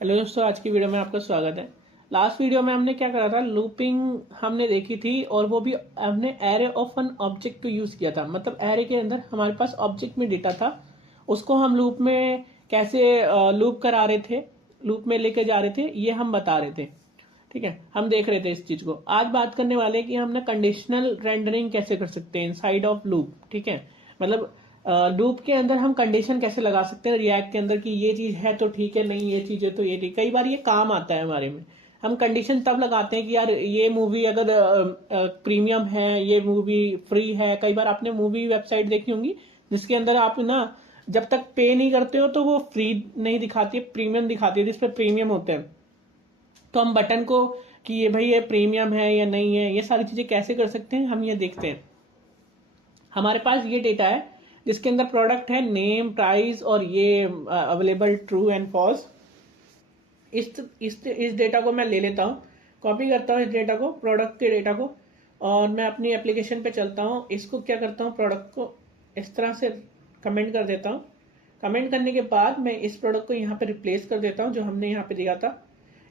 Hello दोस्तों, आज की वीडियो में आपका स्वागत है। लास्ट वीडियो में हमने क्या करा था, लूपिंग हमने देखी थी और वो भी हमने एरे ऑफ एन ऑब्जेक्ट को यूज किया था। मतलब एरे के अंदर हमारे पास ऑब्जेक्ट में डेटा था, उसको हम लूप में कैसे लूप करा रहे थे, लूप में लेके जा रहे थे, ये हम बता रहे थे। ठीक है, हम देख रहे थे इस चीज को। आज बात करने वाले हैं कि हमने कंडीशनल रेंडरिंग कैसे कर सकते हैं इनसाइड ऑफ लूप। ठीक है, मतलब लूप के अंदर हम कंडीशन कैसे लगा सकते हैं रिएक्ट के अंदर कि ये चीज है तो ठीक है, नहीं ये चीज है तो ये ठीक। कई बार ये काम आता है हमारे में। हम कंडीशन तब लगाते हैं कि यार ये मूवी अगर प्रीमियम है, ये मूवी फ्री है। कई बार आपने मूवी वेबसाइट देखी होंगी जिसके अंदर आप ना जब तक पे नहीं करते हो तो वो फ्री नहीं दिखाती है, प्रीमियम दिखाती है, जिसपे प्रीमियम होते हैं। तो हम बटन को कि ये भाई ये प्रीमियम है या नहीं है, ये सारी चीजें कैसे कर सकते हैं हम ये देखते हैं। हमारे पास ये डेटा है जिसके अंदर प्रोडक्ट है, नेम, प्राइस और ये अवेलेबल, ट्रू एंड फॉल्स। इस डेटा को मैं ले लेता हूँ, कॉपी करता हूँ इस डेटा को, प्रोडक्ट के डेटा को, और मैं अपनी एप्लीकेशन पे चलता हूँ। इसको क्या करता हूँ, प्रोडक्ट को इस तरह से कमेंट कर देता हूँ। कमेंट करने के बाद मैं इस प्रोडक्ट को यहाँ पे रिप्लेस कर देता हूँ जो हमने यहाँ पे दिया था।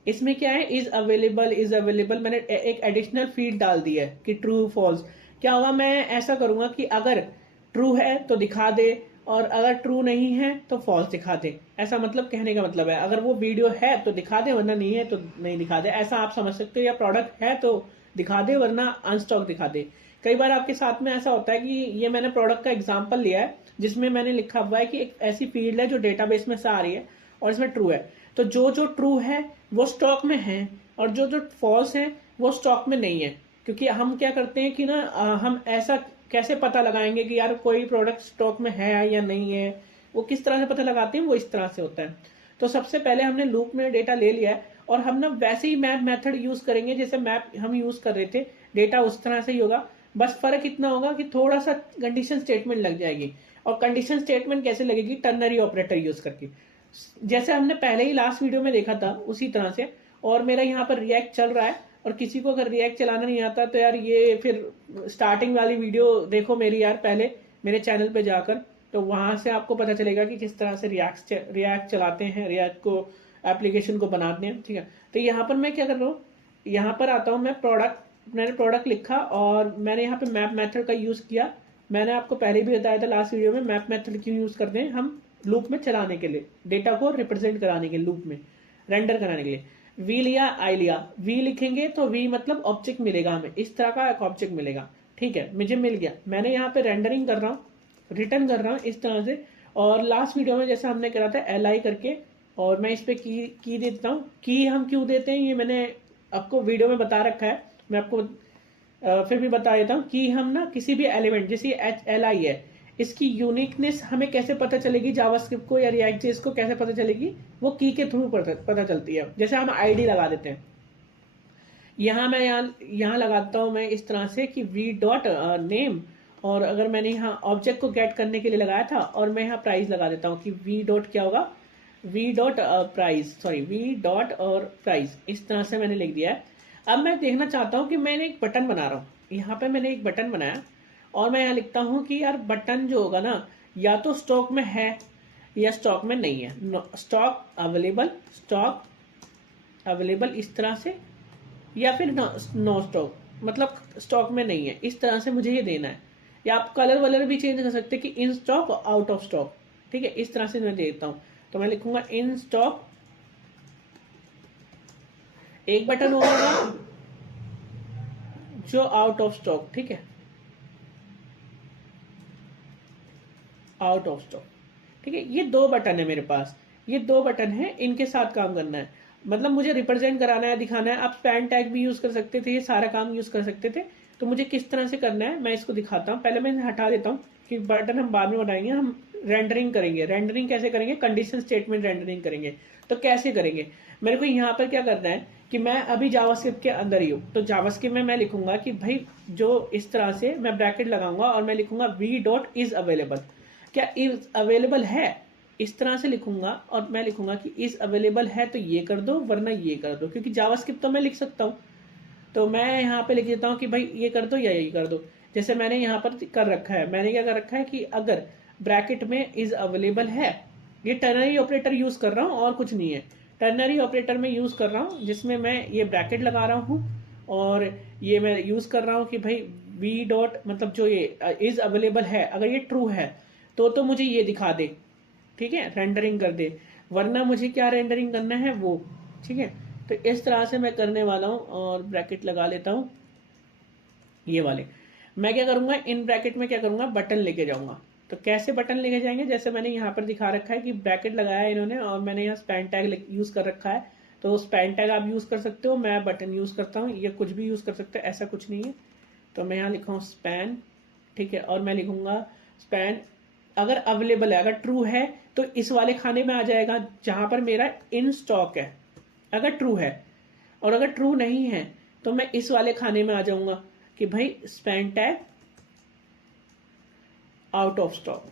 इसमें क्या है, इज अवेलेबल, इज अवेलेबल मैंने एक एडिशनल फील्ड डाल दी है कि ट्रू फॉल्स। क्या होगा, मैं ऐसा करूंगा कि अगर ट्रू है तो दिखा दे और अगर ट्रू नहीं है तो फॉल्स दिखा दे। ऐसा मतलब कहने का मतलब है, अगर वो वीडियो है तो दिखा दे वरना नहीं है तो नहीं दिखा दे, ऐसा आप समझ सकते हो। या प्रोडक्ट है तो दिखा दे वरना अनस्टॉक दिखा दे। कई बार आपके साथ में ऐसा होता है कि ये मैंने प्रोडक्ट का एग्जाम्पल लिया है जिसमें मैंने लिखा हुआ है कि एक ऐसी फील्ड है जो डेटाबेस में से आ रही है और इसमें ट्रू है। तो जो जो ट्रू है वो स्टॉक में है और जो जो फॉल्स है वो स्टॉक में नहीं है। क्योंकि हम क्या करते हैं कि ना हम ऐसा कैसे पता लगाएंगे कि यार कोई प्रोडक्ट स्टॉक में है या नहीं है, वो किस तरह से पता लगाते हैं, वो इस तरह से होता है। तो सबसे पहले हमने लूप में डेटा ले लिया है और हम ना वैसे ही मैप मेथड यूज करेंगे जैसे मैप हम यूज कर रहे थे, डेटा उस तरह से ही होगा। बस फर्क इतना होगा कि थोड़ा सा कंडीशन स्टेटमेंट लग जाएगी। और कंडीशन स्टेटमेंट कैसे लगेगी, टर्नरी ऑपरेटर यूज करके, जैसे हमने पहले ही लास्ट वीडियो में देखा था उसी तरह से। और मेरा यहाँ पर रिएक्ट चल रहा है और किसी को अगर रिएक्ट चलाना नहीं आता तो यार ये फिर स्टार्टिंग वाली वीडियो देखो मेरी यार, पहले मेरे चैनल पे जाकर, तो वहां से आपको पता चलेगा कि किस तरह से रिएक्ट चलाते हैं, रिएक्ट को एप्लीकेशन को बनाते हैं। ठीक है, तो यहाँ पर मैं क्या कर रहा हूँ, यहाँ पर आता हूँ मैं, मैंने प्रोडक्ट लिखा और मैंने यहाँ पे मैप मेथड का यूज किया। मैंने आपको पहले भी बताया था लास्ट वीडियो में मैप मेथड क्यों यूज करते हैं हम लूप में चलाने के लिए, डेटा को रिप्रेजेंट कराने के लूप में रेंडर कराने के लिए। वी लिया, आई लिया, वी लिखेंगे तो वी मतलब ऑब्जेक्ट मिलेगा हमें, इस तरह का एक ऑब्जेक्ट मिलेगा। ठीक है, मुझे मिल गया, मैंने यहाँ पे रेंडरिंग कर रहा हूँ, रिटर्न कर रहा हूँ इस तरह से। और लास्ट वीडियो में जैसे हमने करा था एल आई करके, और मैं इस पे की देता हूँ। की हम क्यों देते हैं ये मैंने आपको वीडियो में बता रखा है, मैं आपको फिर भी बता देता हूँ कि हम ना किसी भी एलिमेंट जैसे एच एल आई है, इसकी यूनिकनेस हमें कैसे पता चलेगी, जावास्क्रिप्ट को या रिएक्ट जेएस को कैसे पता चलेगी, वो की के थ्रू पता चलती है। जैसे हम आईडी लगा देते हैं, यहाँ मैं यहाँ लगाता हूँ मैं इस तरह से कि वी डॉट नेम, और अगर मैंने यहाँ ऑब्जेक्ट को गेट करने के लिए लगाया था और मैं यहाँ प्राइस लगा देता हूँ कि वी डॉट क्या होगा, V dot price, sorry V dot और प्राइस, इस तरह से मैंने लिख दिया है। अब मैं देखना चाहता हूँ कि मैंने एक बटन बना रहा हूँ, यहाँ पे मैंने एक बटन बनाया और मैं यहाँ लिखता हूँ कि यार बटन जो होगा ना या तो स्टॉक में है या स्टॉक में नहीं है, स्टॉक अवेलेबल इस तरह से, या फिर नो स्टॉक मतलब स्टॉक में नहीं है, इस तरह से मुझे ये देना है। या आप कलर वलर भी चेंज कर सकते हैं कि इन स्टॉक और आउट ऑफ स्टॉक। ठीक है, इस तरह से मैं देता हूँ, तो मैं लिखूंगा इन स्टॉक, एक बटन होगा जो आउट ऑफ स्टॉक, ठीक है, आउट ऑफ स्टॉक। ठीक है, ये दो बटन है मेरे पास, ये दो बटन है, इनके साथ काम करना है। मतलब मुझे रिप्रेजेंट कराना है, दिखाना है। आप स्पैन टैग भी यूज कर सकते थे, ये सारा काम यूज कर सकते थे। तो मुझे किस तरह से करना है मैं इसको दिखाता हूँ। पहले मैं हटा देता हूँ कि बटन हम बाद में बनाएंगे, हम रेंडरिंग करेंगे। रेंडरिंग कैसे करेंगे, कंडीशन स्टेटमेंट रेंडरिंग करेंगे। तो कैसे करेंगे, मेरे को यहाँ पर क्या करना है कि मैं अभी जावास्क्रिप्ट के अंदर ही हूँ, तो जावास्क्रिप्ट में मैं लिखूंगा कि भाई जो इस तरह से मैं ब्रैकेट लगाऊंगा और मैं लिखूंगा वी डॉट इज अवेलेबल। क्या इज अवेलेबल है, इस तरह से लिखूंगा और मैं लिखूंगा कि इज अवेलेबल है तो ये कर दो वरना ये कर दो, क्योंकि जावास्क्रिप्ट तो मैं लिख सकता हूँ। तो मैं यहाँ पे लिख देता हूँ कि भाई ये कर दो या ये कर दो। जैसे मैंने यहाँ पर कर रखा है, मैंने क्या कर रखा है कि अगर ब्रैकेट में इज अवेलेबल है, ये टर्नरी ऑपरेटर यूज कर रहा हूँ और कुछ नहीं है। टर्नरी ऑपरेटर में यूज कर रहा हूँ, जिसमें मैं ये ब्रैकेट लगा रहा हूँ और ये मैं यूज कर रहा हूँ कि भाई वी डॉट मतलब जो ये इज अवेलेबल है, अगर ये ट्रू है तो मुझे ये दिखा दे, ठीक है, रेंडरिंग कर दे, वरना मुझे क्या रेंडरिंग करना है वो, ठीक है। तो इस तरह से मैं करने वाला हूँ और ब्रैकेट लगा लेता हूँ ये वाले। मैं क्या करूंगा, इन ब्रैकेट में क्या करूंगा, बटन लेके जाऊंगा। तो कैसे बटन लेके जाएंगे, जैसे मैंने यहाँ पर दिखा रखा है कि ब्रैकेट लगाया है इन्होंने और मैंने यहाँ स्पैन टैग यूज कर रखा है, तो स्पैन टैग आप यूज कर सकते हो, मैं बटन यूज करता हूँ, ये कुछ भी यूज कर सकते हो, ऐसा कुछ नहीं है। तो मैं यहाँ लिखा हूँ स्पैन, ठीक है, और मैं लिखूंगा स्पैन अगर अवेलेबल है, अगर ट्रू है तो इस वाले खाने में आ जाएगा जहां पर मेरा इन स्टॉक है, अगर ट्रू है। और अगर ट्रू नहीं है तो मैं इस वाले खाने में आ जाऊंगा कि भाई span tag out of stock.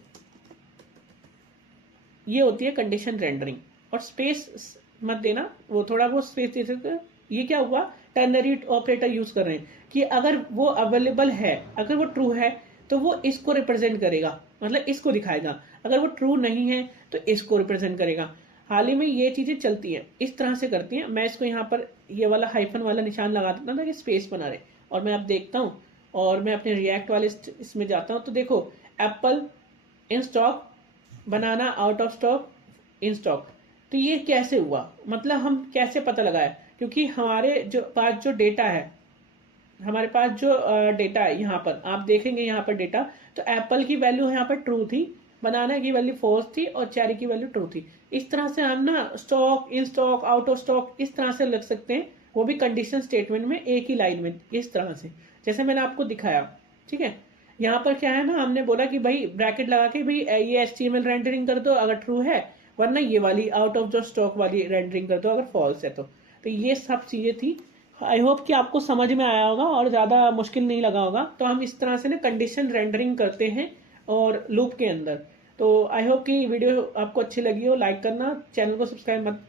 ये होती है कंडीशन रेंडरिंग। और स्पेस मत देना, वो थोड़ा बहुत स्पेस दे सकते हो। ये क्या हुआ, टर्नरी ऑपरेटर यूज कर रहे हैं कि अगर वो अवेलेबल है, अगर वो ट्रू है तो वो इसको रिप्रेजेंट करेगा, मतलब इसको दिखाएगा, अगर वो ट्रू नहीं है तो इसको रिप्रेजेंट करेगा। हाल ही में ये चीजें चलती हैं, इस तरह से करती हैं। मैं इसको यहाँ पर ये वाला हाइफन वाला निशान लगा देता हूँ ताकि स्पेस बना रहे। और मैं अब देखता हूँ और मैं अपने रिएक्ट वाले इसमें जाता हूँ, तो देखो apple in stock, banana out of stock, in stock. तो ये कैसे हुआ, मतलब हम कैसे पता लगाए, क्योंकि हमारे जो पास जो डेटा है, हमारे पास जो डेटा है यहाँ पर आप देखेंगे, यहाँ पर डेटा, तो एप्पल की वैल्यू यहाँ पर ट्रू थी, बनाना की वैल्यू फॉल्स थी और चेरी की वैल्यू ट्रू थी। इस तरह से हम ना stock, in stock, out of stock इस तरह से लिख सकते हैं, वो भी कंडीशन स्टेटमेंट में एक ही लाइन में, इस तरह से जैसे मैंने आपको दिखाया, ठीक है। यहाँ पर क्या है ना, हमने बोला कि भाई ब्रैकेट लगा के भाई ये HTML रेंडरिंग कर दो अगर ट्रू है, वरना ये वाली आउट ऑफ द स्टॉक वाली रेंडरिंग कर दो अगर फॉल्स है तो ये सब चीजें थी। आई होप कि आपको समझ में आया होगा और ज्यादा मुश्किल नहीं लगा होगा। तो हम इस तरह से ना कंडीशन रेंडरिंग करते हैं और लूप के अंदर। तो आई होप कि वीडियो आपको अच्छी लगी हो, लाइक करना, चैनल को सब्सक्राइब मत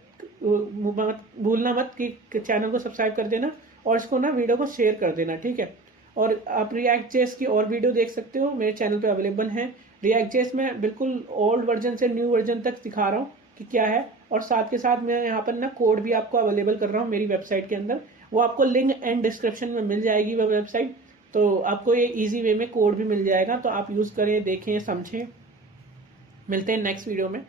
भूलना मत कि चैनल को सब्सक्राइब कर देना और इसको ना वीडियो को शेयर कर देना, ठीक है। और आप रिएक्ट जेएस की और वीडियो देख सकते हो, मेरे चैनल पे अवेलेबल है। रिएक्ट जेएस में बिल्कुल ओल्ड वर्जन से न्यू वर्जन तक दिखा रहा हूँ कि क्या है, और साथ के साथ मैं यहाँ पर ना कोड भी आपको अवेलेबल कर रहा हूँ मेरी वेबसाइट के अंदर, वो आपको लिंक एंड डिस्क्रिप्शन में मिल जाएगी वो वेबसाइट। तो आपको ये इजी वे में कोड भी मिल जाएगा, तो आप यूज करें, देखें, समझें। मिलते हैं नेक्स्ट वीडियो में।